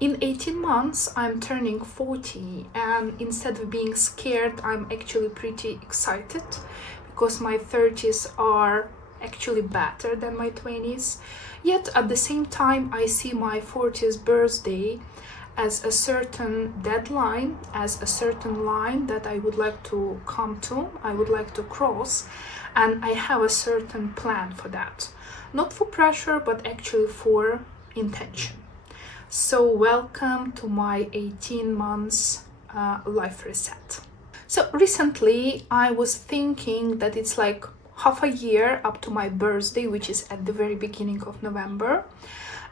In 18 months, I'm turning 40, and instead of being scared, I'm actually pretty excited because my 30s are actually better than my 20s. Yet at the same time, I see my 40th birthday as a certain deadline, as a certain line that I would like to come to, I would like to cross, and I have a certain plan for that. Not for pressure, but actually for intention. So welcome to my 18 months life reset. So recently I was thinking that it's like half a year up to my birthday, which is at the very beginning of November.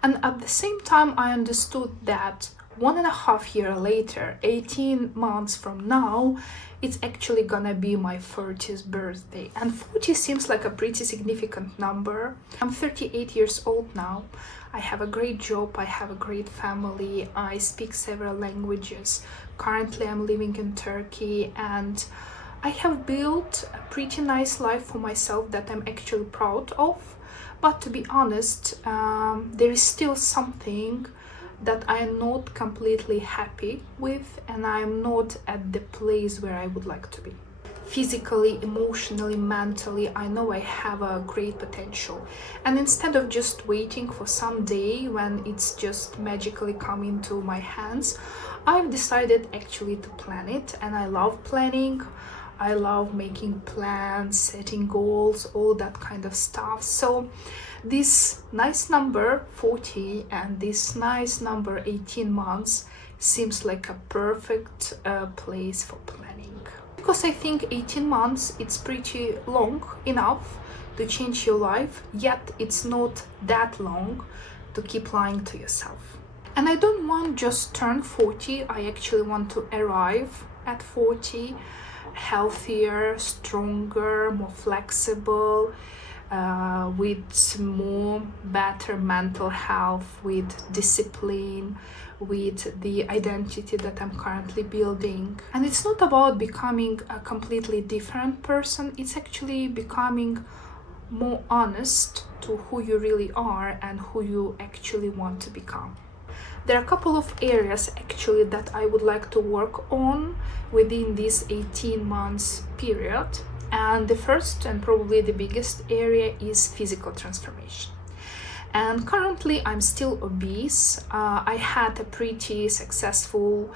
And at the same time I understood that 1.5 years later, 18 months from now, it's actually gonna be my 40th birthday. And 40 seems like a pretty significant number. I'm 38 years old now. I have a great job, I have a great family, I speak several languages. Currently I'm living in Turkey, and I have built a pretty nice life for myself that I'm actually proud of. But to be honest, there is still something that I am not completely happy with, and I am not at the place where I would like to be. Physically, emotionally, mentally, I know I have a great potential. And instead of just waiting for some day when it's just magically come into my hands, I've decided actually to plan it. And I love planning. I love making plans, setting goals, all that kind of stuff. So this nice number 40 and this nice number 18 months seems like a perfect place for planning. Because I think 18 months, it's pretty long enough to change your life, yet it's not that long to keep lying to yourself. And I don't want just turn 40, I actually want to arrive at 40 healthier, stronger, more flexible, with more better mental health, with discipline, with the identity that I'm currently building. And it's not about becoming a completely different person, it's actually becoming more honest to who you really are and who you actually want to become. There are a couple of areas actually that I would like to work on within this 18 months period. And the first and probably the biggest area is physical transformation. And currently I'm still obese. I had a pretty successful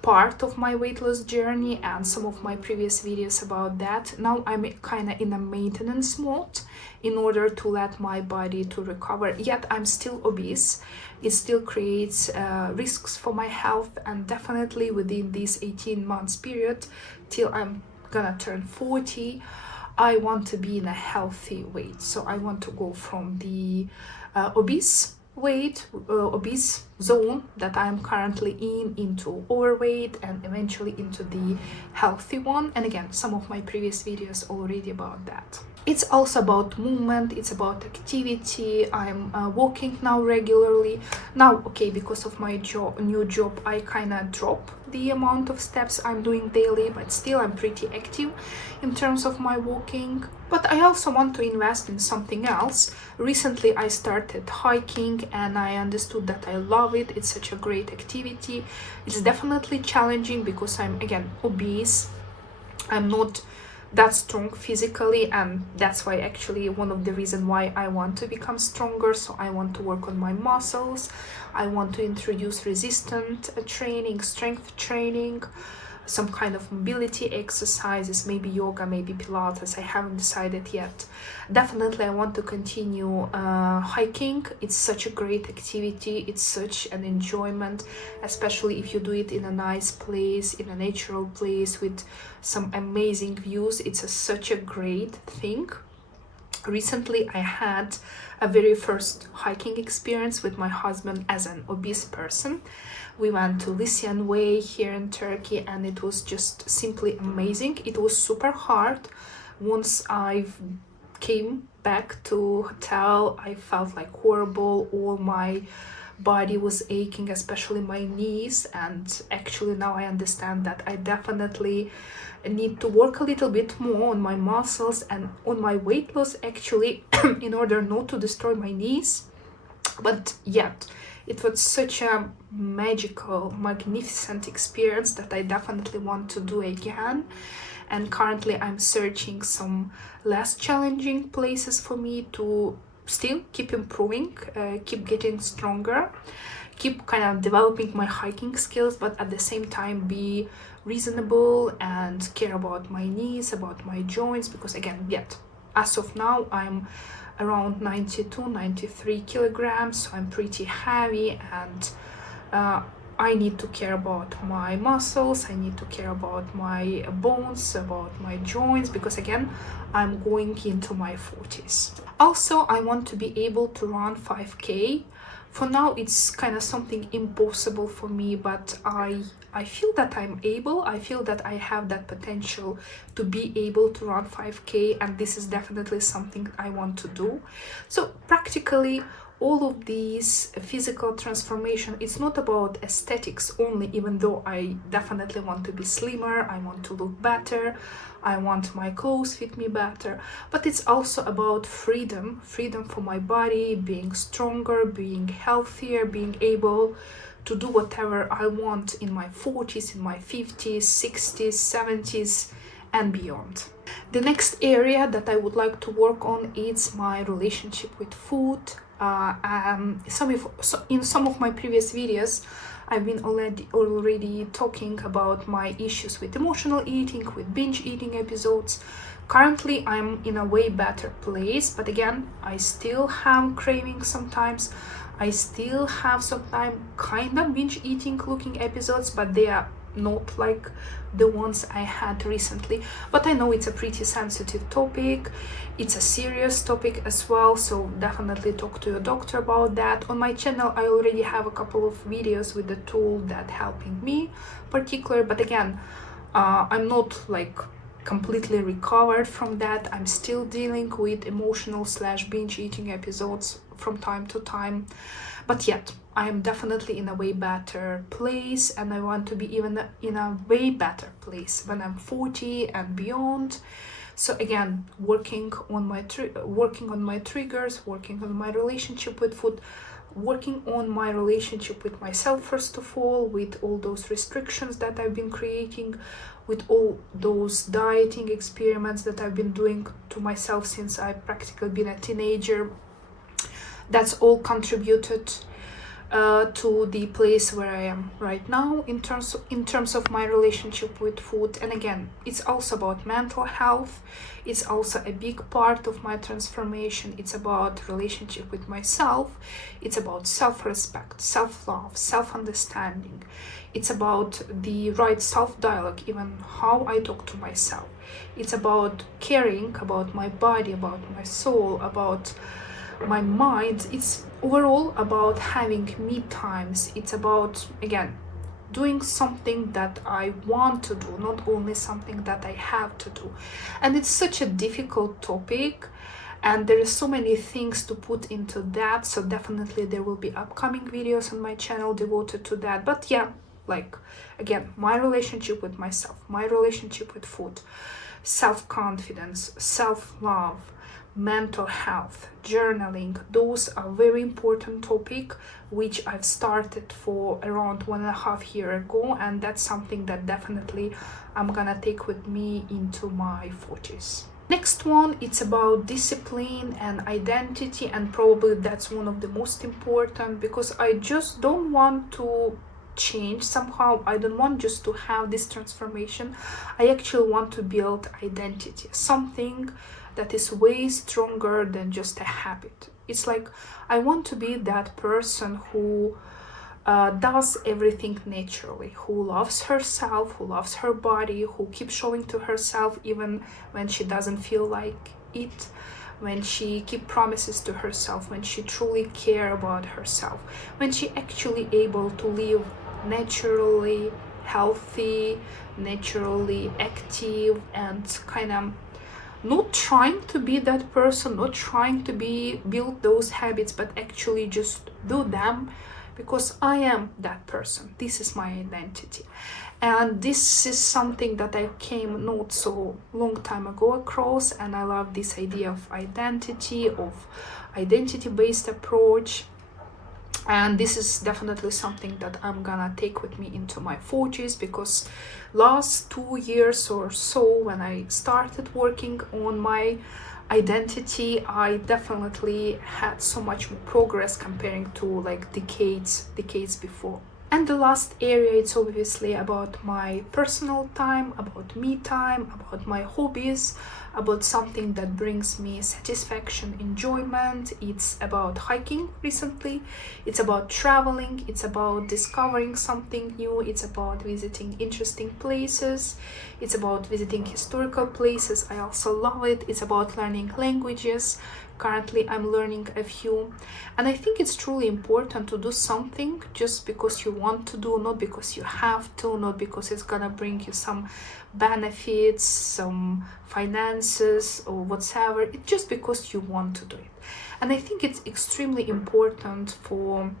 part of my weight loss journey and some of my previous videos about that. Now I'm kind of in a maintenance mode in order to let my body to recover, yet I'm still obese. It still creates risks for my health, and definitely within this 18 months period till I'm gonna turn 40, I want to be in a healthy weight. So I want to go from the obese weight, obese zone that I'm currently in, into overweight, and eventually into the healthy one. And again, some of my previous videos already about that. It's also about movement, it's about activity. I'm walking now regularly. Now, okay, because of my new job, I kind of drop the amount of steps I'm doing daily, but still I'm pretty active in terms of my walking. But I also want to invest in something else. Recently I started hiking and I understood that I love it. It's such a great activity. It's definitely challenging because I'm, again, obese. I'm not that strong physically, and that's why actually one of the reasons why I want to become stronger. So I want to work on my muscles, I want to introduce resistance training, strength training, some kind of mobility exercises, maybe yoga, maybe Pilates. I haven't decided yet. Definitely I want to continue hiking. It's such a great activity, it's such an enjoyment, especially if you do it in a nice place, in a natural place with some amazing views. It's such a great thing. Recently I had a very first hiking experience with my husband as an obese person. We went to Lycian Way here in Turkey, and it was just simply amazing. It was super hard. Once I came back to hotel, I felt like horrible. All my body was aching, especially my knees, and actually now I understand that I definitely need to work a little bit more on my muscles and on my weight loss actually in order not to destroy my knees. But yet It was such a magical, magnificent experience that I definitely want to do again. And currently I'm searching some less challenging places for me to still keep improving, keep getting stronger, keep kind of developing my hiking skills, but at the same time be reasonable and care about my knees, about my joints, because again, yet as of now I'm around 92-93 kilograms, so I'm pretty heavy, and I need to care about my muscles, I need to care about my bones, about my joints, because again, I'm going into my 40s. Also, I want to be able to run 5K. For now, it's kind of something impossible for me, but I feel that I'm able, I feel that I have that potential to be able to run 5K, and this is definitely something I want to do. So practically, all of these physical transformation, it's not about aesthetics only, even though I definitely want to be slimmer, I want to look better, I want my clothes fit me better, but it's also about freedom for my body, being stronger, being healthier, being able to do whatever I want in my 40s, in my 50s, 60s, 70s, and beyond. The next area that I would like to work on is my relationship with food. In some of my previous videos, I've been already talking about my issues with emotional eating, with binge eating episodes. Currently, I'm in a way better place, but again, I still have cravings sometimes. I still have sometimes kind of binge eating looking episodes, but they are not like the ones I had recently. But I know it's a pretty sensitive topic, it's a serious topic as well, so definitely talk to your doctor about that. On my channel I already have a couple of videos with the tool that helping me particular, but again, I'm not like completely recovered from that. I'm still dealing with emotional / binge eating episodes from time to time, but yet I'm definitely in a way better place, and I want to be even in a way better place when I'm 40 and beyond. So again, working on my triggers, working on my relationship with food, working on my relationship with myself first of all, with all those restrictions that I've been creating, with all those dieting experiments that I've been doing to myself since I've practically been a teenager. That's all contributed to the place where I am right now in terms of my relationship with food. And again, it's also about mental health. It's also a big part of my transformation. It's about relationship with myself. It's about self-respect, self-love, self-understanding. It's about the right self-dialogue, even how I talk to myself. It's about caring about my body, about my soul, about my mind. It's overall about having me times. It's about, again, doing something that I want to do, not only something that I have to do. And it's such a difficult topic, and there are so many things to put into that, so definitely there will be upcoming videos on my channel devoted to that. But yeah, like, again, my relationship with myself, my relationship with food, self-confidence, self-love, mental health, journaling, those are very important topic which I've started for around 1.5 years ago, and that's something that definitely I'm gonna take with me into my 40s. Next one, it's about discipline and identity, and probably that's one of the most important, because I just don't want to change somehow. I don't want just to have this transformation. I actually want to build identity, something that is way stronger than just a habit. It's like I want to be that person who does everything naturally, who loves herself, who loves her body, who keeps showing to herself even when she doesn't feel like it, when she keep promises to herself, when she truly care about herself, when she actually able to live naturally healthy, naturally active, and kind of not trying to be that person, not trying to build those habits, but actually just do them because I am that person. This is my identity. And this is something that I came not so long time ago across, and I love this idea of identity-based approach. And this is definitely something that I'm gonna take with me into my 40s, because last 2 years or so, when I started working on my identity, I definitely had so much more progress comparing to like decades before. And the last area, it's obviously about my personal time, about me time, about my hobbies, about something that brings me satisfaction, enjoyment. It's about hiking recently, it's about traveling, it's about discovering something new, it's about visiting interesting places, it's about visiting historical places. I also love it. It's about learning languages. Currently, I'm learning a few, and I think it's truly important to do something just because you want to do, not because you have to, not because it's gonna bring you some benefits, some finances, or whatever. It's just because you want to do it. And I think it's extremely important for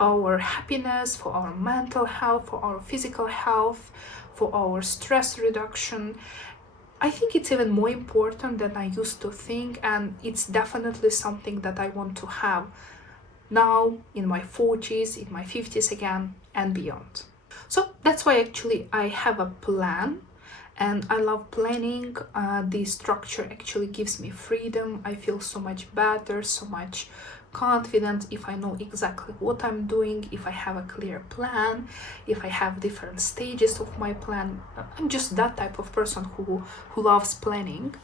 our happiness, for our mental health, for our physical health, for our stress reduction. I think it's even more important than I used to think, and it's definitely something that I want to have now in my 40s, in my 50s again, and beyond. So that's why actually I have a plan, and I love planning. The structure actually gives me freedom. I feel so much better, so much confident if I know exactly what I'm doing, if I have a clear plan, if I have different stages of my plan. I'm just that type of person who loves planning.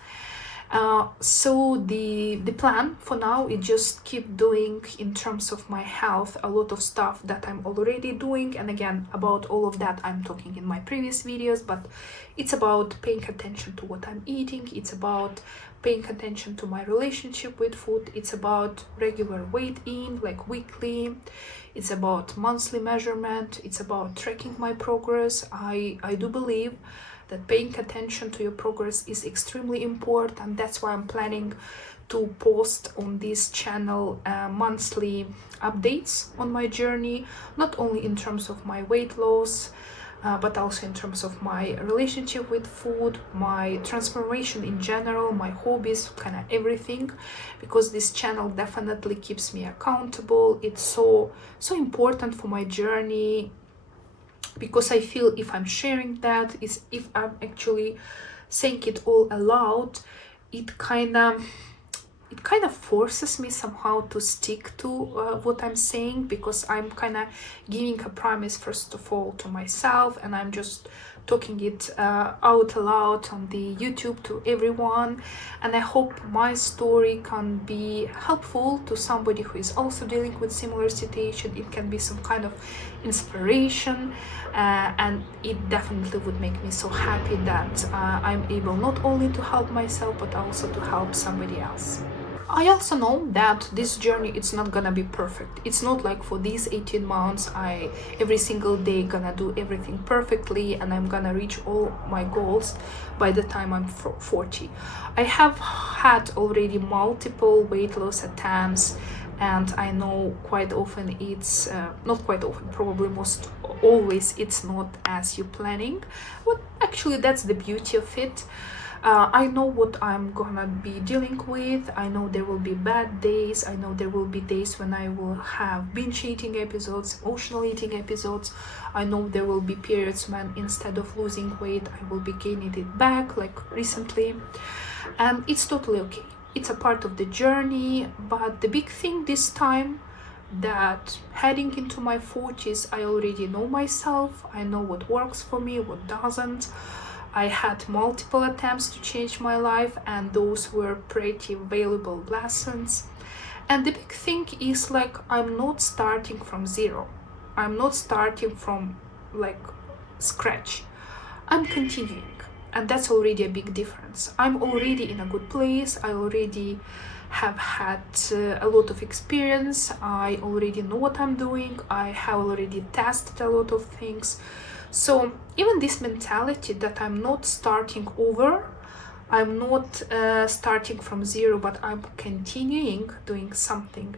So the plan for now is just keep doing in terms of my health a lot of stuff that I'm already doing, and again, about all of that I'm talking in my previous videos, but it's about paying attention to what I'm eating, it's about paying attention to my relationship with food, it's about regular weight in, like weekly, it's about monthly measurement, it's about tracking my progress. I do believe that paying attention to your progress is extremely important. That's why I'm planning to post on this channel monthly updates on my journey, not only in terms of my weight loss, but also in terms of my relationship with food, my transformation in general, my hobbies, kind of everything, because this channel definitely keeps me accountable. It's so important for my journey, because I feel if I'm sharing that, is if I'm actually saying it all aloud, it kind of forces me somehow to stick to what I'm saying, because I'm kind of giving a promise first of all to myself, and I'm just talking it out loud on the YouTube to everyone. And I hope my story can be helpful to somebody who is also dealing with similar situation. It can be some kind of inspiration, and it definitely would make me so happy that I'm able not only to help myself but also to help somebody else. I also know that this journey, it's not gonna be perfect. It's not like for these 18 months I every single day gonna do everything perfectly and I'm gonna reach all my goals by the time I'm 40. I have had already multiple weight loss attempts, and I know quite often it's not quite often, probably most always it's not as you're planning, but actually that's the beauty of it. I know what I'm gonna be dealing with. I know there will be bad days. I know there will be days when I will have binge eating episodes, emotional eating episodes. I know there will be periods when instead of losing weight, I will be gaining it back, like recently. And it's totally okay. It's a part of the journey. But the big thing this time, that heading into my 40s, I already know myself. I know what works for me, what doesn't. I had multiple attempts to change my life, and those were pretty valuable lessons. And the big thing is, like, I'm not starting from zero. I'm not starting from like scratch. I'm continuing, and that's already a big difference. I'm already in a good place. I already have had a lot of experience. I already know what I'm doing. I have already tested a lot of things. So even this mentality that I'm not starting over, I'm not starting from zero, but I'm continuing doing something,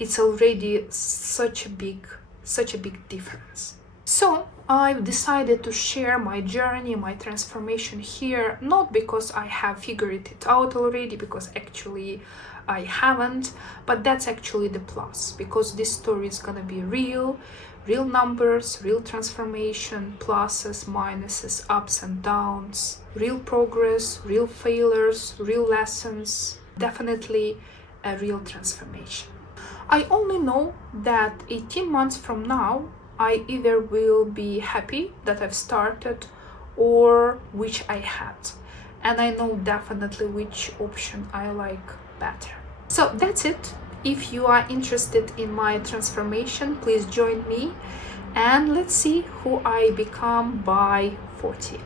it's already such a big difference. So I've decided to share my journey, my transformation here, not because I have figured it out already, because actually I haven't, but that's actually the plus, because this story is gonna be real numbers, real transformation, pluses, minuses, ups and downs, real progress, real failures, real lessons, definitely a real transformation. I only know that 18 months from now, I either will be happy that I've started or which I had. And I know definitely which option I like better. So that's it. If you are interested in my transformation, please join me and let's see who I become by 40.